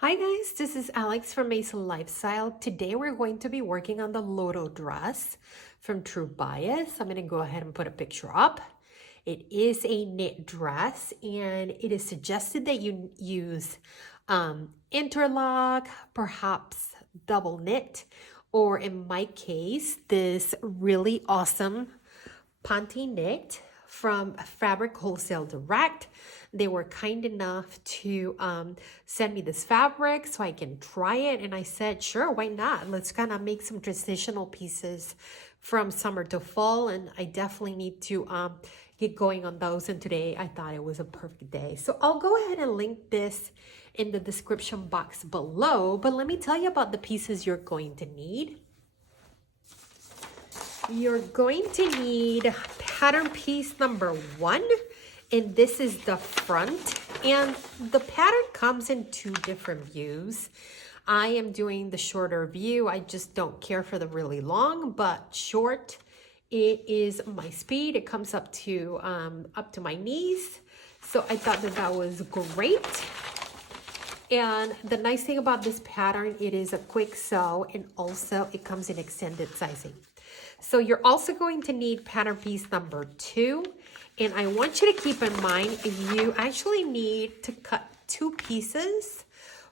Hi guys, this is Alex from Mason Lifestyle. Today we're going to be working on the Lodo dress from True Bias. I'm going to go ahead and put a picture up. It is a knit dress and it is suggested that you use interlock, perhaps double knit, or in my case, this really awesome Ponte knit from Fabric Wholesale Direct. They were kind enough to send me this fabric so I can try it. And I said, sure, why not? Let's kind of make some transitional pieces from summer to fall. And I definitely need to get going on those. And today I thought it was a perfect day. So I'll go ahead and link this in the description box below. But let me tell you about the pieces you're going to need. You're going to need pattern piece number 1, and this is the front, and the pattern comes in 2 different views. I am doing the shorter view. I just don't care for the really long, but short, it is my speed. It comes up to my knees, so I thought that was great. And the nice thing about this pattern, it is a quick sew, and also it comes in extended sizing. So you're also going to need pattern piece number 2. And I want you to keep in mind, you actually need to cut 2 pieces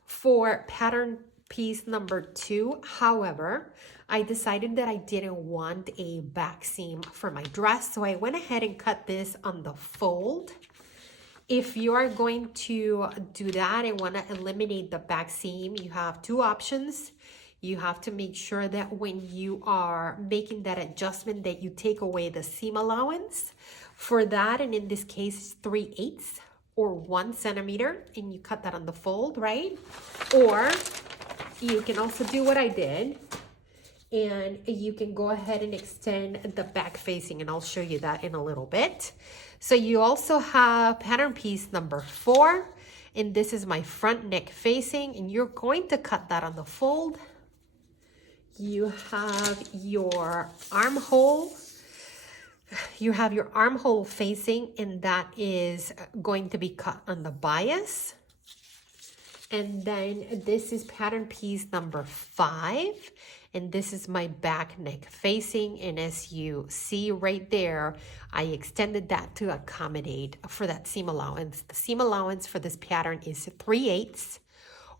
for pattern piece number 2. However, I decided that I didn't want a back seam for my dress. So I went ahead and cut this on the fold. If you are going to do that and want to eliminate the back seam, you have 2 options. You have to make sure that when you are making that adjustment that you take away the seam allowance for that, and in this case 3/8 or 1 centimeter, and you cut that on the fold, right? Or you can also do what I did, and you can go ahead and extend the back facing, and I'll show you that in a little bit. So you also have pattern piece number 4, and this is my front neck facing, and you're going to cut that on the fold. You have your armhole. You have your armhole facing, and that is going to be cut on the bias. And then this is pattern piece number 5, and this is my back neck facing. And as you see right there, I extended that to accommodate for that seam allowance. The seam allowance for this pattern is 3/8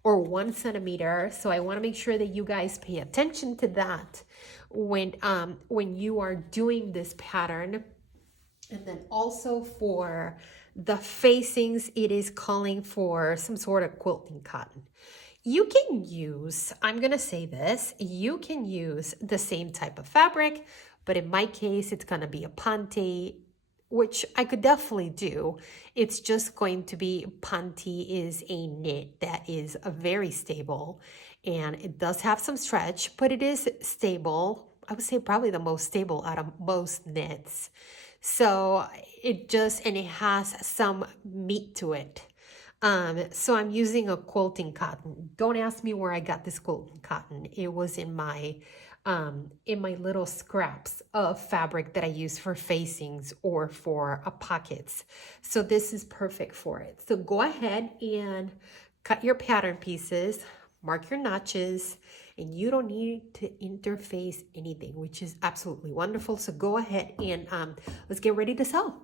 or 1 centimeter. So I want to make sure that you guys pay attention to that when you are doing this pattern. And then also for the facings, it is calling for some sort of quilting cotton. You can use, I'm going to say this, you can use the same type of fabric, but in my case, it's going to be a Ponte, which I could definitely do. It's just going to be, Ponte is a knit that is very stable, and it does have some stretch, but it is stable. I would say probably the most stable out of most knits. So it has some meat to it. So I'm using a quilting cotton. Don't ask me where I got this quilting cotton. It was in my little scraps of fabric that I use for facings or for pockets. So this is perfect for it. So go ahead and cut your pattern pieces, mark your notches, and you don't need to interface anything, which is absolutely wonderful. So go ahead and let's get ready to sew.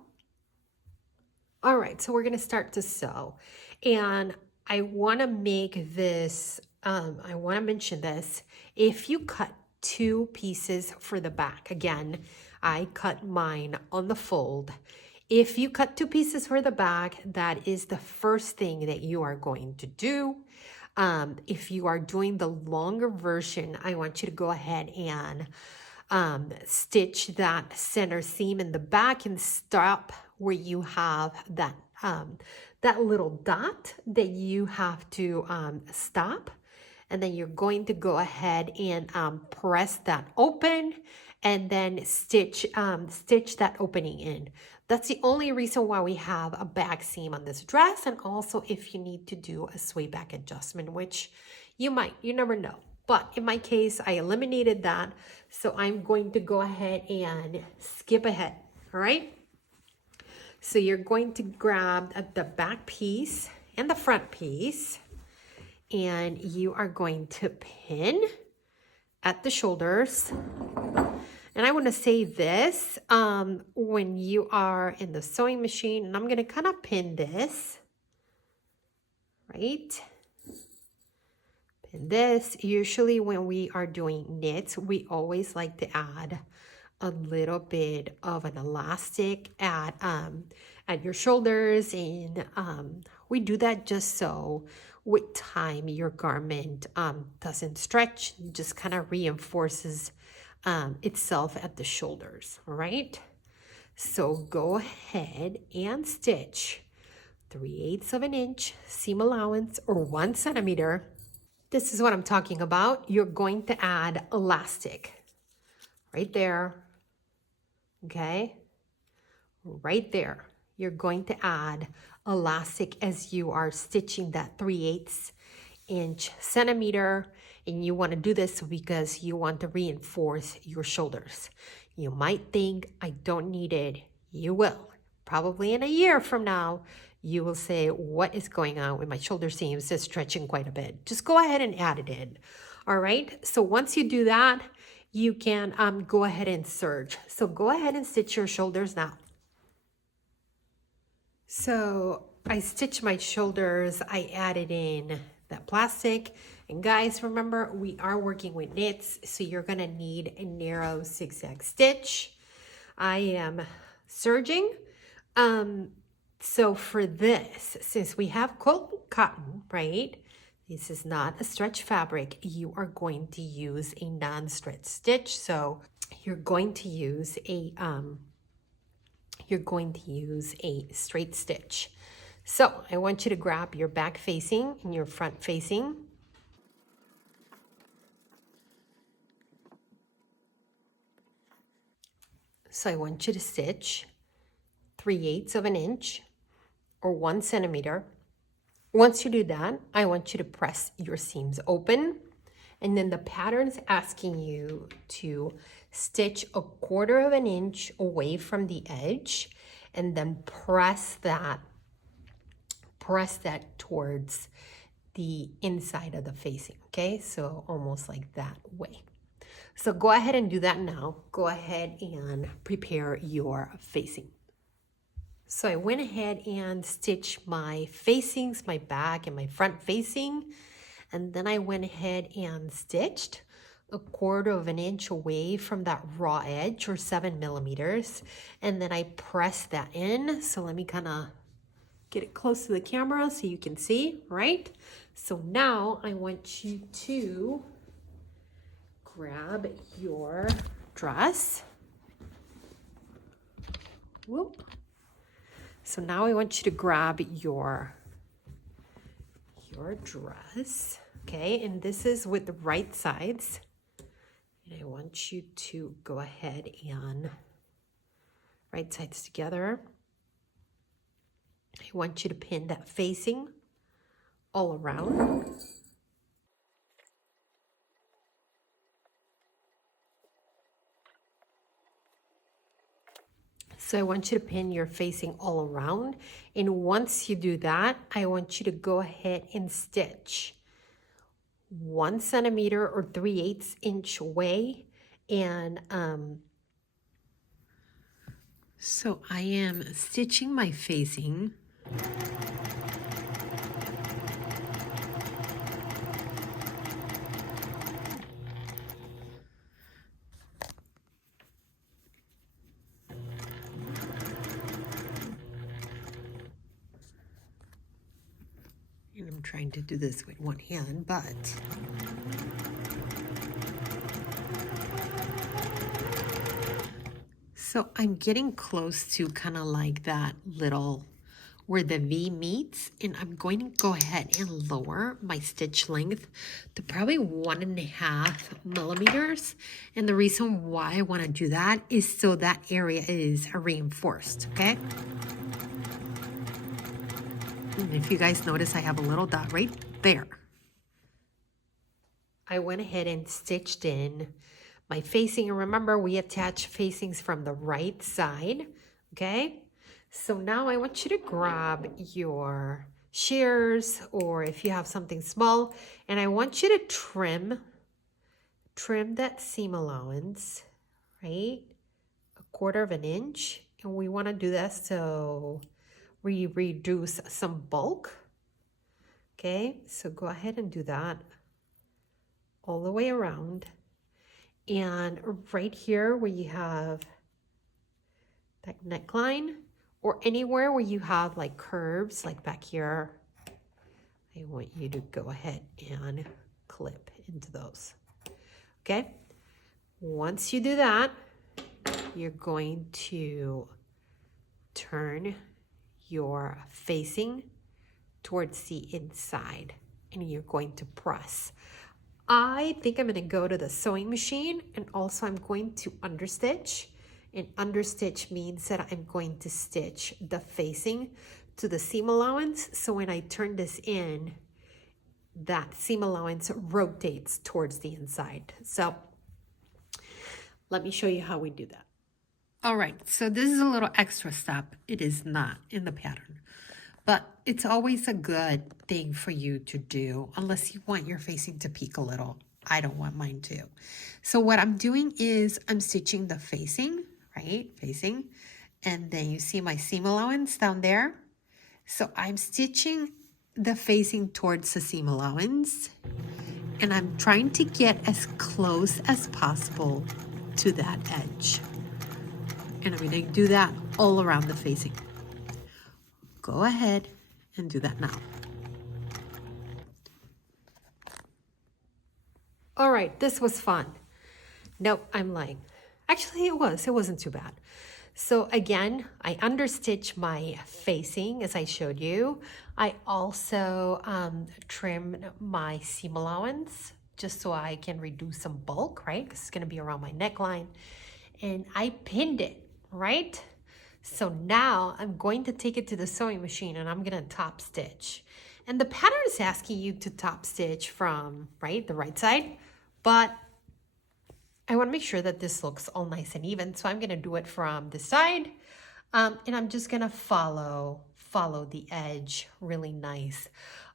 All right, so we're gonna start to sew. And I wanna make this, I wanna mention this. If you cut 2 pieces for the back, again, I cut mine on the fold. If you cut 2 pieces for the back, that is the first thing that you are going to do. If you are doing the longer version, I want you to go ahead and stitch that center seam in the back and stop where you have that little dot that you have to stop. And then you're going to go ahead and press that open and then stitch that opening in. That's the only reason why we have a back seam on this dress, and also if you need to do a sway back adjustment, which you never know. But in my case, I eliminated that, so I'm going to go ahead and skip ahead, all right? So you're going to grab the back piece and the front piece, and you are going to pin at the shoulders. And I want to say this, when you are in the sewing machine, and I'm going to kind of pin this, right? Pin this. Usually when we are doing knits, we always like to add a little bit of an elastic at your shoulders, and we do that just so with time your garment doesn't stretch, just kind of reinforces itself at the shoulders. All right, so go ahead and stitch 3/8 of an inch seam allowance, or 1 centimeter. This is what I'm talking about. You're going to add elastic right there. Okay, right there. You're going to add elastic as you are stitching that 3/8 inch centimeter, and you want to do this because you want to reinforce your shoulders. You might think, I don't need it. You will. Probably in a year from now, you will say, what is going on with my shoulder seams? It's stretching quite a bit. Just go ahead and add it in. All right, so once you do that, you can go ahead and serge. So go ahead and stitch your shoulders now. So I stitched my shoulders, I added in that plastic. And guys, remember, we are working with knits, so you're gonna need a narrow zigzag stitch. I am serging. So for this, since we have cotton, right? This is not a stretch fabric. You are going to use a non-stretch stitch. So you're going to use a straight stitch. So I want you to grab your back facing and your front facing. So I want you to stitch 3/8 of an inch, or 1 centimeter. Once you do that, I want you to press your seams open, and then the pattern's asking you to stitch 1/4 of an inch away from the edge, and then press that towards the inside of the facing. Okay, so almost like that way. So go ahead and do that now. Go ahead and prepare your facing. So I went ahead and stitched my facings, my back and my front facing. And then I went ahead and stitched 1/4 of an inch away from that raw edge, or 7 millimeters. And then I pressed that in. So let me kind of get it close to the camera so you can see, right? So now I want you to grab your dress. Whoop. So now I want you to grab your dress, okay? And this is with the right sides. And I want you to go ahead and right sides together. I want you to pin that facing all around. So I want you to pin your facing all around. And once you do that, I want you to go ahead and stitch 1 centimeter, or 3/8 inch away. And so I am stitching my facing. And I'm trying to do this with one hand, but so I'm getting close to kind of like that little where the V meets, and I'm going to go ahead and lower my stitch length to probably 1.5 millimeters. And the reason why I want to do that is so that area is reinforced, okay? And if you guys notice, I have a little dot right there. I went ahead and stitched in my facing, and remember, we attach facings from the right side, okay? So now I want you to grab your shears or if you have something small. And I want you to trim that seam allowance, right? 1/4 of an inch. And we want to do that so we reduce some bulk. Okay, so go ahead and do that all the way around. And right here where you have that neckline, or anywhere where you have like curves, like back here, I want you to go ahead and clip into those. Okay, once you do that, you're going to turn your facing towards the inside and you're going to press. I think I'm going to go to the sewing machine, and also I'm going to understitch. And understitch means that I'm going to stitch the facing to the seam allowance. So when I turn this in, that seam allowance rotates towards the inside. So let me show you how we do that. All right, so this is a little extra step. It is not in the pattern, but it's always a good thing for you to do unless you want your facing to peek a little. I don't want mine to. So what I'm doing is I'm stitching the facing, right? Facing. And then you see my seam allowance down there. So I'm stitching the facing towards the seam allowance. And I'm trying to get as close as possible to that edge. And I'm going to do that all around the facing. Go ahead and do that now. All right, this was fun. Nope, I'm lying. Actually, it wasn't too bad. So again, I understitch my facing as I showed you. I also trimmed my seam allowance just so I can reduce some bulk, right? Because it's gonna be around my neckline. And I pinned it, right? So now I'm going to take it to the sewing machine and I'm gonna top stitch. And the pattern is asking you to top stitch from, right, the right side, but I wanna make sure that this looks all nice and even. So I'm gonna do it from the side, and I'm just gonna follow the edge really nice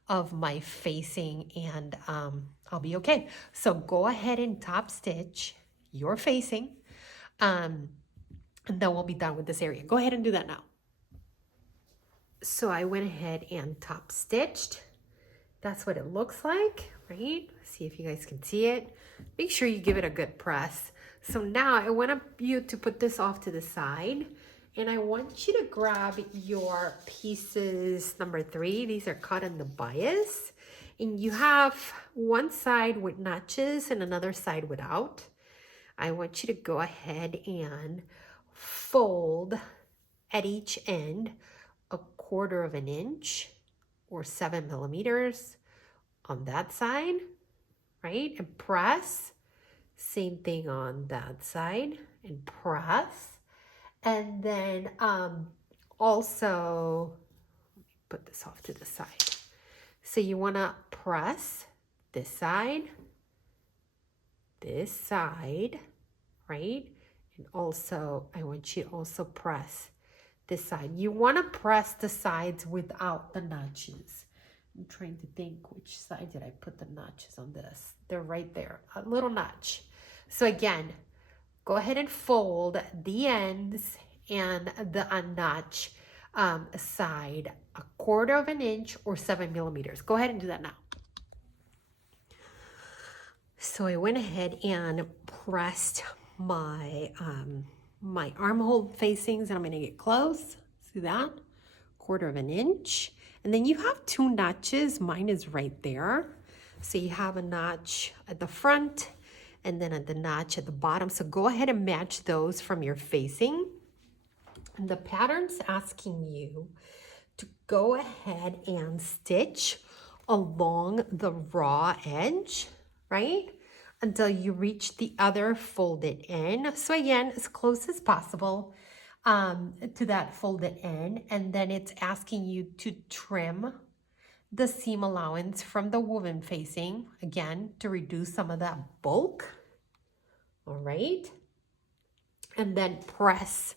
of my facing, and I'll be okay. So go ahead and top stitch your facing, and then we'll be done with this area. Go ahead and do that now. So I went ahead and top stitched. That's what it looks like, right? See if you guys can see it. Make sure you give it a good press. So now I want you to put this off to the side, and I want you to grab your pieces number 3. These are cut in the bias, and you have one side with notches and another side without. I want you to go ahead and fold at each end 1/4 of an inch or 7 millimeters on that side, right? And press. Same thing on that side and press. And then also, put this off to the side. So you want to press this side, right? And also, I want you to also press this side. You want to press the sides without the notches. I'm trying to think which side did I put the notches on this. They're right there, a little notch. So again, go ahead and fold the ends and the notch side 1/4 of an inch or 7 millimeters. Go ahead and do that now. So I went ahead and pressed my my armhole facings, and I'm going to get close. See that? 1/4 of an inch. And then you have 2 notches. Mine is right there. So you have a notch at the front and then at the notch at the bottom. So go ahead and match those from your facing. And the pattern's asking you to go ahead and stitch along the raw edge, right? Until you reach the other folded end. So again, as close as possible to that folded end. And then it's asking you to trim the seam allowance from the woven facing, again, to reduce some of that bulk. All right. And then press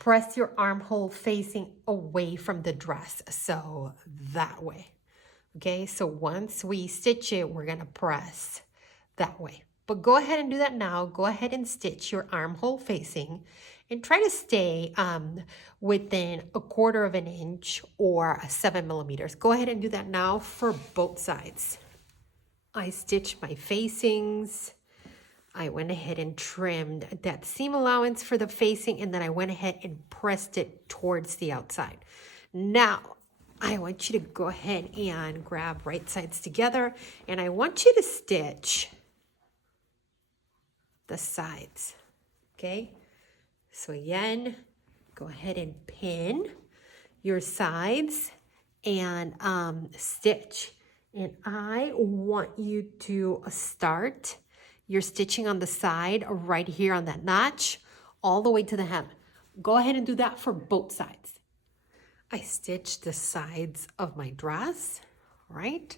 press your armhole facing away from the dress. So that way. Okay, so once we stitch it, we're gonna press that way. But go ahead and do that now. Go ahead and stitch your armhole facing and try to stay within 1/4 of an inch or 7 millimeters. Go ahead and do that now for both sides. I stitched my facings. I went ahead and trimmed that seam allowance for the facing, and then I went ahead and pressed it towards the outside. Now, I want you to go ahead and grab right sides together, and I want you to stitch the sides, okay? So again, go ahead and pin your sides and stitch. And I want you to start your stitching on the side right here on that notch all the way to the hem. Go ahead and do that for both sides. I stitched the sides of my dress, right?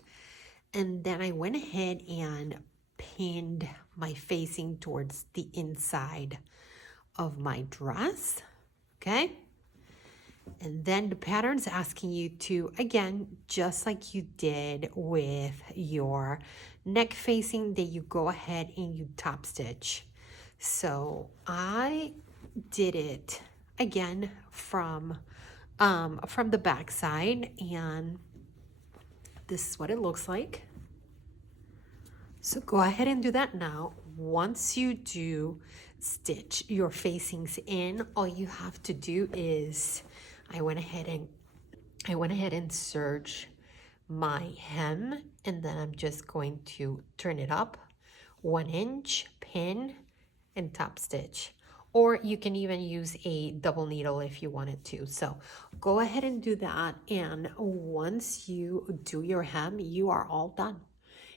And then I went ahead and pinned my facing towards the inside of my dress, okay? And then the pattern's asking you to, again, just like you did with your neck facing, that you go ahead and you top stitch. So I did it again from the back side, and this is what it looks like. So go ahead and do that now. Once you do stitch your facings in, all you have to do is I went ahead and serge my hem, and then I'm just going to turn it up 1 inch, pin, and top stitch. Or you can even use a double needle if you wanted to. So go ahead and do that, and once you do your hem, you are all done.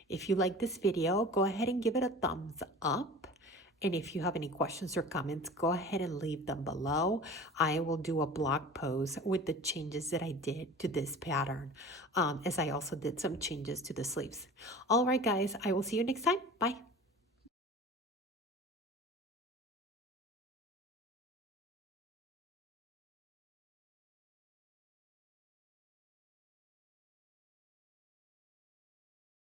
If you like this video, go ahead and give it a thumbs up. And if you have any questions or comments, go ahead and leave them below. I will do a blog post with the changes that I did to this pattern, as I also did some changes to the sleeves. All right, guys, I will see you next time. Bye.